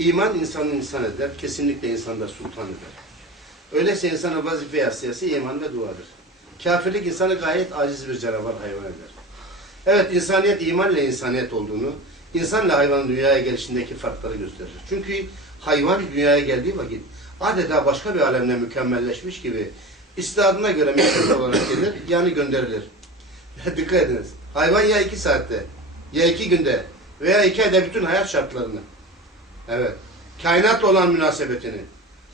İman insanı insan eder. Kesinlikle insanda sultan eder. Öyleyse insanın vazife yasiyası iman ve duadır. Kafirlik insanı gayet aciz bir canavar hayvan eder. Evet insaniyet iman ile insaniyet olduğunu, insanla hayvanın dünyaya gelişindeki farkları gösterir. Çünkü hayvan dünyaya geldiği vakit adeta başka bir alemde mükemmelleşmiş gibi istidadına göre mektup olarak gelir, yani gönderilir. Dikkat ediniz. Hayvan ya iki saatte, ya iki günde veya iki ayda bütün hayat şartlarını, evet, kainatla olan münasebetini,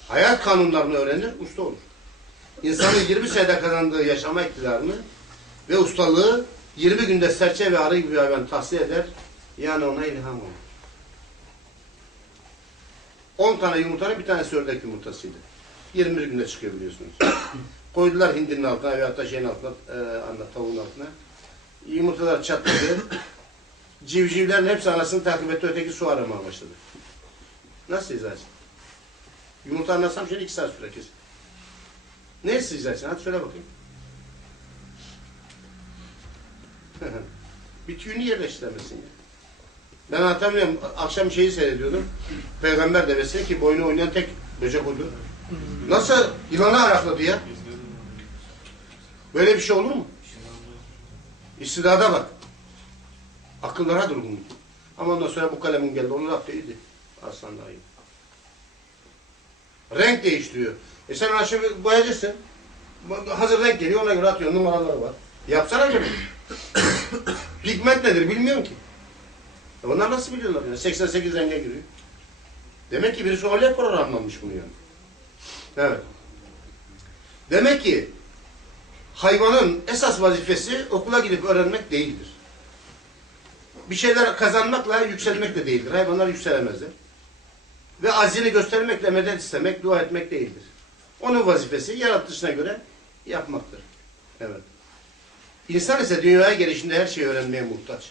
hayat kanunlarını öğrenir, usta olur. İnsanın 20 senede kazandığı yaşama iktidarını ve ustalığı 20 günde serçe ve arı gibi hayvan tahsil eder, yani ona ilham olur. 10 tane yumurtanın bir tanesi ördek yumurtasıydı. 21 günde çıkıyor biliyorsunuz. Koydular hindinin altına veyahut da şeyin altına, e, anla, tavuğun altına. Yumurtalar çatladı. Civcivlerin hepsi anasını takip etti, öteki su aramaya başladı. Nasıl izah edeceksin? Yumurta anlatsam şimdi iki saat süre kesin. Ne izah? Hadi söyle bakayım. bir tüyünü yerleştiremezsin ya. Ben hatırlıyorum, akşam şeyi seyrediyordum. Peygamber devesi ki boynu oynayan tek böcek oldu. Nasıl yılanı arakladı ya? Böyle bir şey olur mu? İstidada bak. Akıllara durgun. Ama ondan sonra bu kalemin geldi. Onu da iyiydi. Aslan daha iyi. Renk değiştiriyor. E sen aşağı boyayacaksın. Hazır renk geliyor ona göre atıyor. Numaraları var. Yapsana bunu. Pigment nedir bilmiyorum ki. E onlar nasıl biliyorlar yani? 88 renge giriyor. Demek ki birisi öyle programlamış bunu yani. Evet. Demek ki hayvanın esas vazifesi okula gidip öğrenmek değildir. Bir şeyler kazanmakla yükselmek de değildir. Hayvanlar yükselemezler. Ve azini göstermekle medet istemek, dua etmek değildir. Onun vazifesi yaratılışına göre yapmaktır. Evet. İnsan ise dünyaya gelişinde her şeyi öğrenmeye muhtaç.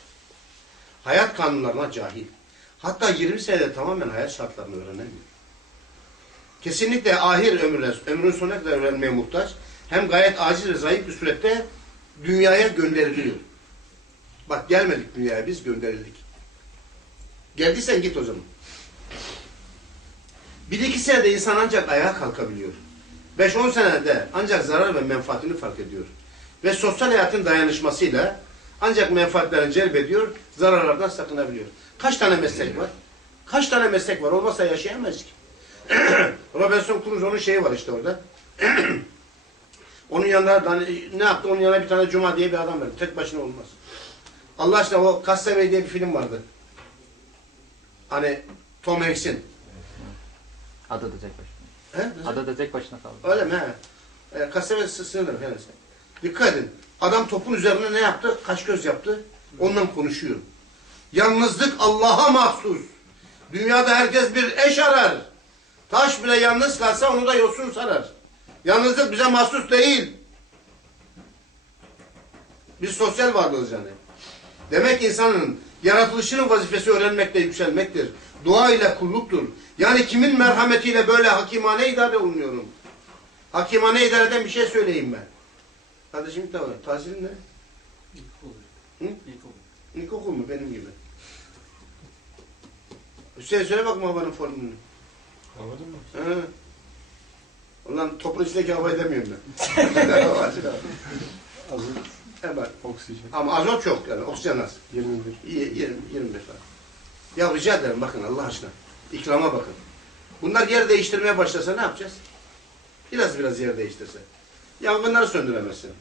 Hayat kanunlarına cahil. Hatta 20 senede tamamen hayat şartlarını öğrenemiyor. Kesinlikle ahir ömrüne, ömrün sonuna kadar öğrenmeye muhtaç. Hem gayet aciz ve zayıf bir surette dünyaya gönderiliyor. Bak gelmedik dünyaya biz gönderildik. Geldiysen git o zaman. Bir iki senede insan ancak ayağa kalkabiliyor. 5-10 senede ancak zarar ve menfaatini fark ediyor. Ve sosyal hayatın dayanışmasıyla ancak menfaatlerini celbediyor, zararlardan sakınabiliyor. Kaç tane meslek var? Kaç tane meslek var? Olmasa yaşayamaz ki. Robinson Crusoe'nun şeyi var işte orada. onun yanında hani ne yaptı? Onun yanına bir tane Cuma diye bir adam verdi. Tek başına olmaz. Allah aşkına o Castaway diye bir film vardı. Hani Tom Hanks'in. Adada tek başına. He? Adada tek başına kaldı. Öyle mi? He. E, Castaway sınırdır. Yani. Dikkat edin. Adam topun üzerine ne yaptı? Kaş göz yaptı. Ondan konuşuyor. Yalnızlık Allah'a mahsus. Dünyada herkes bir eş arar. Taş bile yalnız kalsa onu da yosun sarar. Yalnızlık bize mahsus değil. Biz sosyal varlığız yani. Demek insanın yaratılışının vazifesi öğrenmekle yükselmektir. Dua ile kulluktur. Yani kimin merhametiyle böyle hakimane idare olunuyorum. Hakimane idareden bir şey söyleyeyim ben. Kardeşim tamam. Tahsilin ne? Hı? İlkokul mu? Benim gibi. Hüseyin söyle bakma havanın formülünü. Anladın mı? Ha. Ulan topun içindeki havayı demiyorum ben. Hemen. oksijen. Ama azot çok yani. Oksijen az. 21. Y- 20, 25 var. Ya rica ederim bakın Allah aşkına. İkrama bakın. Bunlar yer değiştirmeye başlasa ne yapacağız? Biraz biraz yer değiştirse. Yangınları söndüremezsin.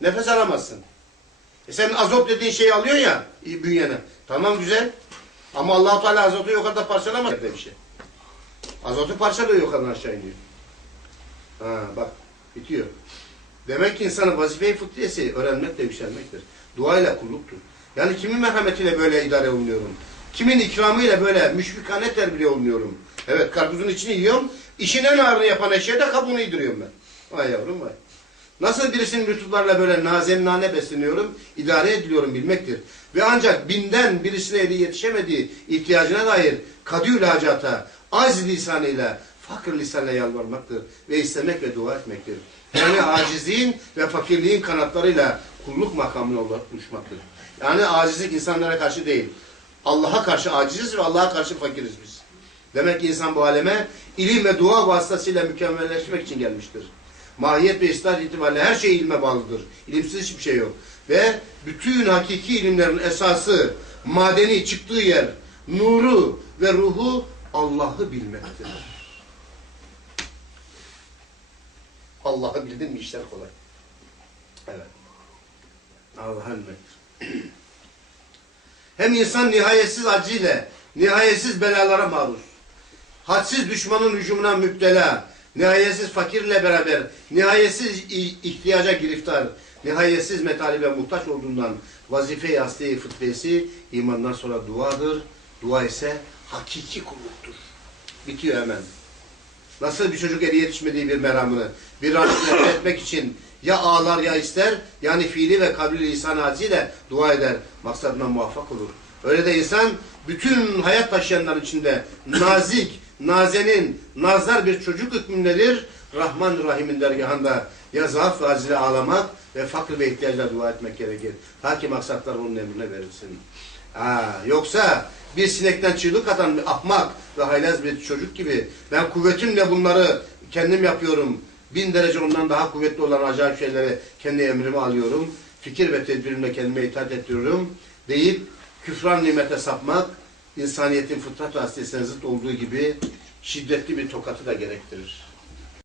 Nefes alamazsın. E sen azot dediğin şeyi alıyorsun ya bünyene. Tamam güzel. Ama allah Teala azotu yukarıda parçalamaz bir şey. Azotu parçalıyor yukarıdan aşağı iniyor. Ha bak bitiyor. Demek ki insanın vazife-i fıtriyesi öğrenmekle yükselmektir. Duayla kulluktur. Yani kimin merhametiyle böyle idare olunuyorum? Kimin ikramıyla böyle müşfikane terbiye olunuyorum? Evet karpuzun içini yiyorum. İşin en ağırını yapan eşeğe de kabuğunu yediriyorum ben. Vay yavrum vay. Nasıl birisinin lütuflarla böyle nazenane besleniyorum, idare ediliyorum bilmektir. Ve ancak binden birisine eli yetişemediği ihtiyacına dair kadü ilacata, az lisanıyla, fakir lisanla yalvarmaktır. Ve istemek ve dua etmektir. Yani acizliğin ve fakirliğin kanatlarıyla kulluk makamına ulaşmaktır. Yani acizlik insanlara karşı değil. Allah'a karşı aciziz ve Allah'a karşı fakiriz biz. Demek ki insan bu aleme ilim ve dua vasıtasıyla mükemmelleşmek için gelmiştir. Mahiyet ve istat itibariyle her şey ilme bağlıdır. İlimsiz hiçbir şey yok. Ve bütün hakiki ilimlerin esası, madeni çıktığı yer, nuru ve ruhu Allah'ı bilmektir. Allah'ı bildin mi işler kolay. Evet. Allah'ı bilmektir. Hem insan nihayetsiz acıyla, nihayetsiz belalara maruz. Hadsiz düşmanın hücumuna müptela, nihayetsiz fakirle beraber, nihayetsiz ihtiyaca giriftar, nihayetsiz metalibe muhtaç olduğundan vazife-i asli fıtresi imandan sonra duadır. Dua ise hakiki kulluktur. Bitiyor hemen. Nasıl bir çocuk eli yetişmediği bir meramını bir elde etmek için ya ağlar ya ister yani fiili ve kavli lisan aciziyle dua eder. Maksadına muvaffak olur. Öyle de insan bütün hayat taşıyanlar içinde nazik, nazenin, nazar bir çocuk hükmündedir. Rahman Rahim'in dergahında ya zaaf ve acile ağlamak ve fakir ve ihtiyacla dua etmek gerekir. Ta ki maksatlar onun emrine verilsin. Ha, yoksa bir sinekten çığlık atan bir ahmak ve haylaz bir çocuk gibi ben kuvvetimle bunları kendim yapıyorum. Bin derece ondan daha kuvvetli olan acayip şeyleri kendi emrime alıyorum. Fikir ve tedbirimle kendime itaat ettiriyorum deyip küfran nimete sapmak insaniyetin fıtrat vasıtasına zıt olduğu gibi şiddetli bir tokatı da gerektirir.